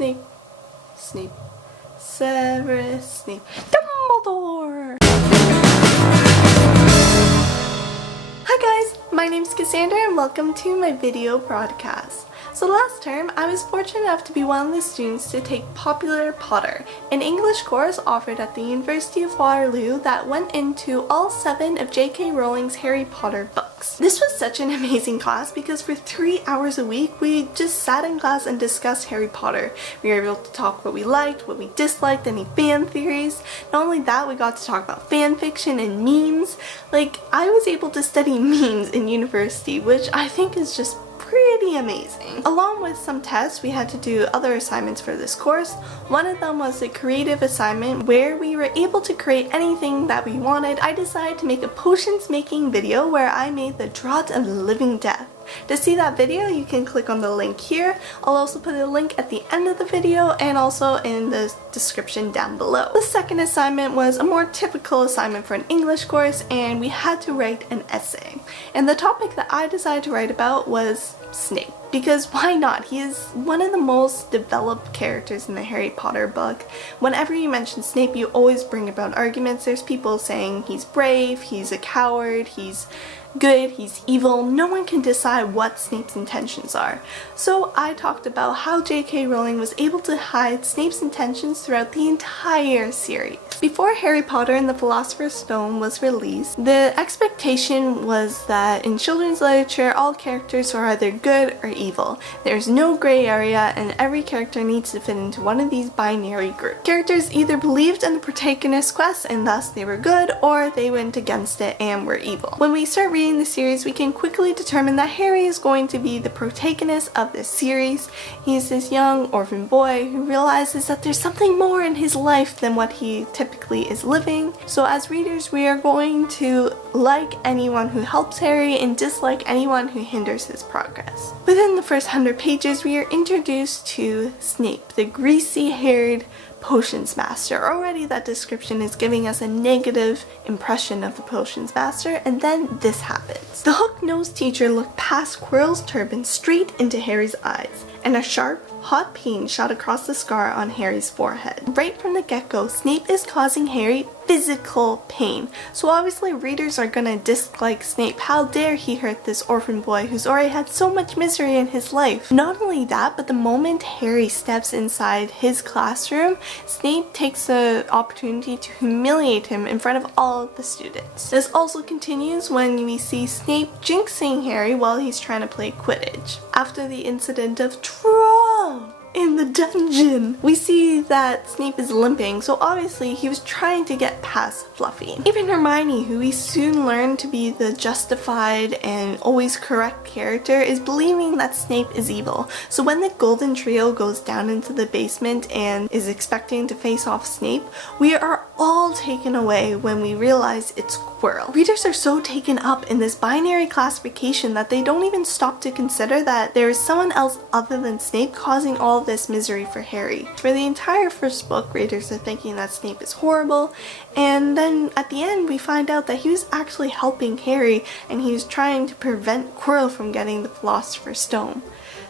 Snape, Snape, Severus Snape, Dumbledore! Hi guys, my name's Cassandra and welcome to my video broadcast. So last term, I was fortunate enough to be one of the students to take Popular Potter, an English course offered at the University of Waterloo that went into all 7 of J.K. Rowling's Harry Potter books. This was such an amazing class because for 3 hours a week, we just sat in class and discussed Harry Potter. We were able to talk what we liked, what we disliked, any fan theories. Not only that, we got to talk about fan fiction and memes. Like, I was able to study memes in university, which I think is just pretty amazing. Along with some tests, we had to do other assignments for this course. One of them was a creative assignment where we were able to create anything that we wanted. I decided to make a potions making video where I made the Draught of Living Death. To see that video, you can click on the link here. I'll also put a link at the end of the video and also in the description down below. The second assignment was a more typical assignment for an English course, and we had to write an essay. And the topic that I decided to write about was Snape. Because why not? He is one of the most developed characters in the Harry Potter book. Whenever you mention Snape, you always bring about arguments. There's people saying he's brave, he's a coward, he's good, he's evil. No one can decide what Snape's intentions are. So I talked about how J.K. Rowling was able to hide Snape's intentions throughout the entire series. Before Harry Potter and the Philosopher's Stone was released, the expectation was that in children's literature, all characters are either good or evil. There's no gray area and every character needs to fit into one of these binary groups. Characters either believed in the protagonist's quest and thus they were good, or they went against it and were evil. When we start reading the series, we can quickly determine that Harry is going to be the protagonist of this series. He's this young orphan boy who realizes that there's something more in his life than what he typically is living. So as readers, we are going to like anyone who helps Harry and dislike anyone who hinders his progress. Within the first 100 pages, we are introduced to Snape, the greasy-haired potions master. Already that description is giving us a negative impression of the potions master, and then this happens. The hook-nosed teacher looked past Quirrell's turban straight into Harry's eyes, and a sharp, hot pain shot across the scar on Harry's forehead. Right from the get-go, Snape is causing Harry physical pain. So obviously readers are gonna dislike Snape. How dare he hurt this orphan boy who's already had so much misery in his life. Not only that, but the moment Harry steps inside his classroom, Snape takes the opportunity to humiliate him in front of all of the students. This also continues when we see Snape jinxing Harry while he's trying to play Quidditch. After the incident of Troll in the dungeon, we see that Snape is limping, so obviously he was trying to get past Fluffy. Even Hermione, who we soon learn to be the justified and always correct character, is believing that Snape is evil. So when the Golden Trio goes down into the basement and is expecting to face off Snape, we are all taken away when we realize it's Quirrell. Readers are so taken up in this binary classification that they don't even stop to consider that there is someone else other than Snape causing all this misery for Harry. For the entire first book, readers are thinking that Snape is horrible, and then at the end we find out that he was actually helping Harry and he was trying to prevent Quirrell from getting the Philosopher's Stone.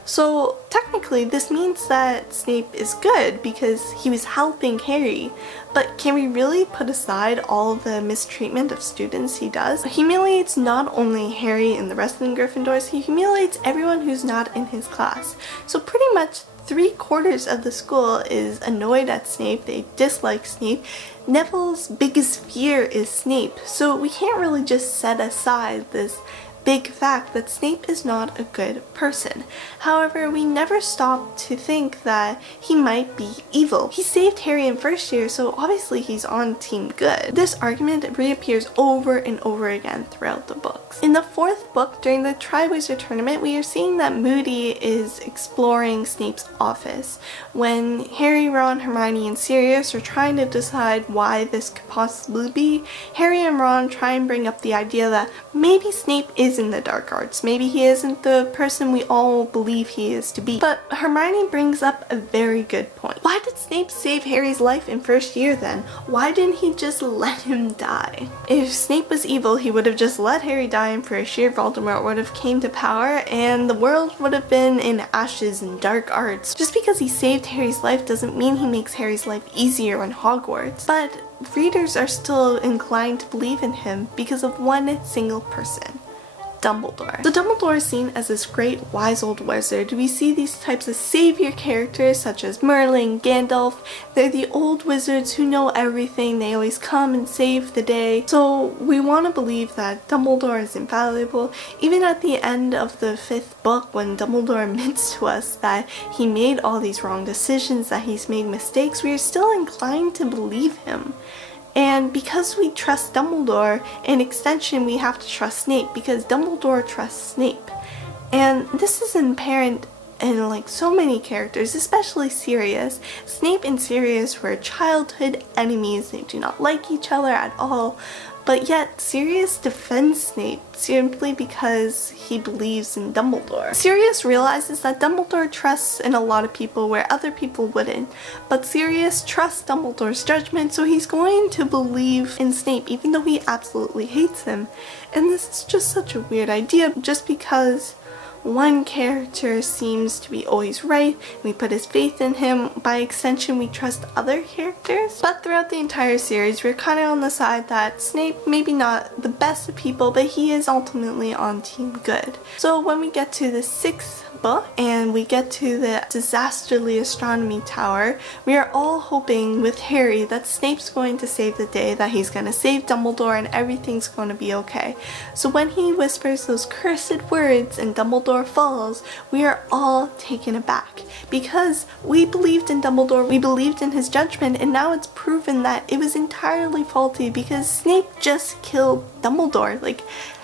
So technically this means that Snape is good because he was helping Harry, but can we really put aside all the mistreatment of students he does? He humiliates not only Harry and the rest of the Gryffindors, he humiliates everyone who's not in his class. So pretty much 3/4 of the school is annoyed at Snape, they dislike Snape. Neville's biggest fear is Snape, so we can't really just set aside this big fact that Snape is not a good person. However, we never stop to think that he might be evil. He saved Harry in first year, so obviously he's on team good. This argument reappears over and over again throughout the books. In the 4th book, during the Triwizard Tournament, we are seeing that Moody is exploring Snape's office. When Harry, Ron, Hermione, and Sirius are trying to decide why this could possibly be, Harry and Ron try and bring up the idea that maybe Snape is in the dark arts. Maybe he isn't the person we all believe he is to be. But Hermione brings up a very good point. Why did Snape save Harry's life in first year then? Why didn't he just let him die? If Snape was evil, he would have just let Harry die die in first year, Voldemort would have came to power and the world would have been in ashes and dark arts. Just because he saved Harry's life doesn't mean he makes Harry's life easier in Hogwarts. But readers are still inclined to believe in him because of one single person. Dumbledore. So Dumbledore is seen as this great wise old wizard. We see these types of savior characters such as Merlin, Gandalf. They're the old wizards who know everything. They always come and save the day. So we want to believe that Dumbledore is infallible. Even at the end of the 5th book, when Dumbledore admits to us that he made all these wrong decisions, that he's made mistakes, we are still inclined to believe him. And because we trust Dumbledore, in extension we have to trust Snape because Dumbledore trusts Snape. And this is apparent in like so many characters, especially Sirius. Snape and Sirius were childhood enemies. They do not like each other at all. But yet Sirius defends Snape simply because he believes in Dumbledore. Sirius realizes that Dumbledore trusts in a lot of people where other people wouldn't. But Sirius trusts Dumbledore's judgment, so he's going to believe in Snape even though he absolutely hates him. And this is just such a weird idea, just because one character seems to be always right, we put his faith in him, by extension we trust other characters. But throughout the entire series we're kind of on the side that Snape maybe not the best of people, but he is ultimately on team good. So when we get to the 6th book and we get to the Disasterly Astronomy Tower, we are all hoping with Harry that Snape's going to save the day, that he's going to save Dumbledore and everything's going to be okay. So when he whispers those cursed words and Dumbledore falls, we are all taken aback because we believed in Dumbledore, we believed in his judgment, and now it's proven that it was entirely faulty because Snape just killed Dumbledore. Like,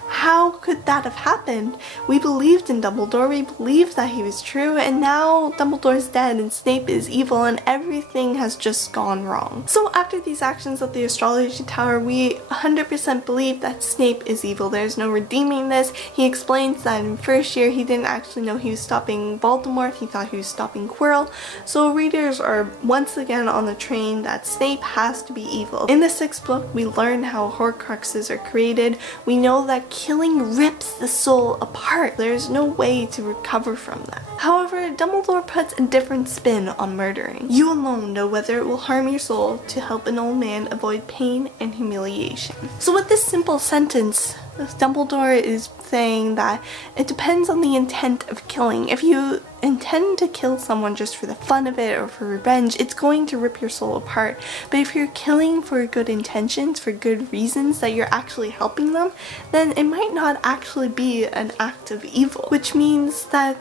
how could that have happened? We believed in Dumbledore, we believed that he was true, and now Dumbledore's dead and Snape is evil and everything has just gone wrong. So after these actions at the Astrology Tower, we 100% believe that Snape is evil. There's no redeeming this. He explains that in first year he didn't actually know he was stopping Voldemort, he thought he was stopping Quirrell. So readers are once again on the train that Snape has to be evil. In the 6th book, we learn how Horcruxes are created. We know that killing rips the soul apart. There's no way to recover from that. However, Dumbledore puts a different spin on murdering. You alone know whether it will harm your soul to help an old man avoid pain and humiliation. So with this simple sentence, Dumbledore is saying that it depends on the intent of killing. If you intend to kill someone just for the fun of it or for revenge, it's going to rip your soul apart. But if you're killing for good intentions, for good reasons, that you're actually helping them, then it might not actually be an act of evil. Which means that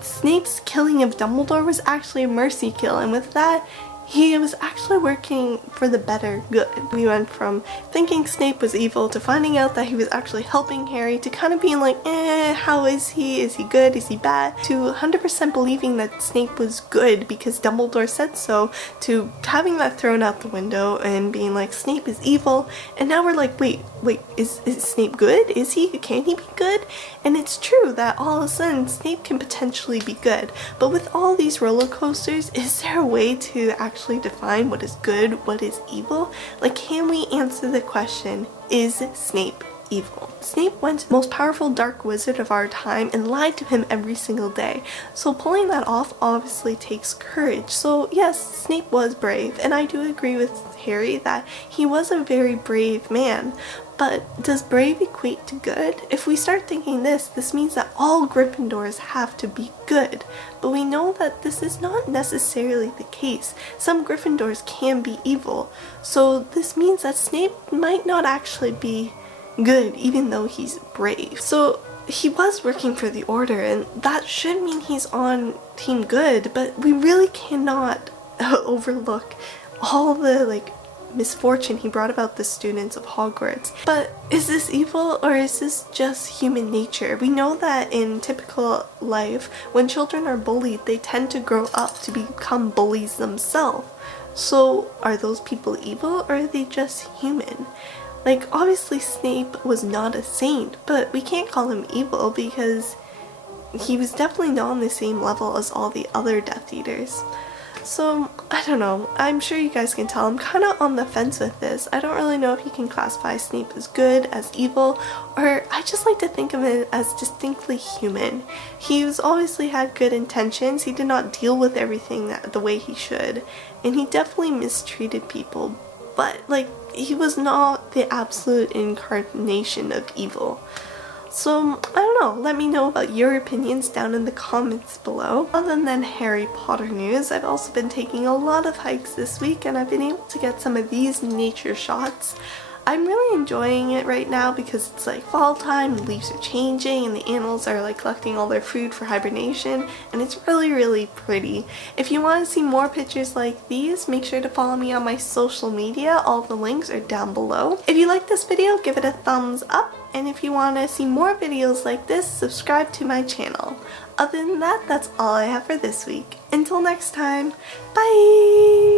Snape's killing of Dumbledore was actually a mercy kill, and with that, he was actually working for the better good. We went from thinking Snape was evil to finding out that he was actually helping Harry, to kind of being like, how is he? Is he good? Is he bad? To 100% believing that Snape was good because Dumbledore said so, to having that thrown out the window and being like, Snape is evil. And now we're like, wait, is Snape good? Is he? Can he be good? And it's true that all of a sudden Snape can potentially be good. But with all these roller coasters, is there a way to actually define what is good, what is evil? Like, can we answer the question, is Snape evil? Snape went to the most powerful dark wizard of our time and lied to him every single day. So pulling that off obviously takes courage. So yes, Snape was brave, and I do agree with Harry that he was a very brave man. But does brave equate to good? If we start thinking this means that all Gryffindors have to be good. But we know that this is not necessarily the case. Some Gryffindors can be evil. So this means that Snape might not actually be good, even though he's brave. So he was working for the Order, and that should mean he's on team good, but we really cannot overlook all the misfortune he brought about the students of Hogwarts. But is this evil, or is this just human nature? We know that in typical life, when children are bullied, they tend to grow up to become bullies themselves. So are those people evil, or are they just human? Like, obviously Snape was not a saint, but we can't call him evil because he was definitely not on the same level as all the other Death Eaters. So, I don't know, I'm sure you guys can tell I'm kind of on the fence with this. I don't really know if you can classify Snape as good, as evil, or I just like to think of it as distinctly human. He's obviously had good intentions, he did not deal with everything the way he should, and he definitely mistreated people, but like, he was not the absolute incarnation of evil. So, I don't know, let me know about your opinions down in the comments below. Other than Harry Potter news, I've also been taking a lot of hikes this week and I've been able to get some of these nature shots. I'm really enjoying it right now because it's like fall time, the leaves are changing and the animals are like collecting all their food for hibernation, and it's really pretty. If you want to see more pictures like these, make sure to follow me on my social media. All the links are down below. If you like this video, give it a thumbs up, and if you want to see more videos like this, subscribe to my channel. Other than that, that's all I have for this week. Until next time, bye!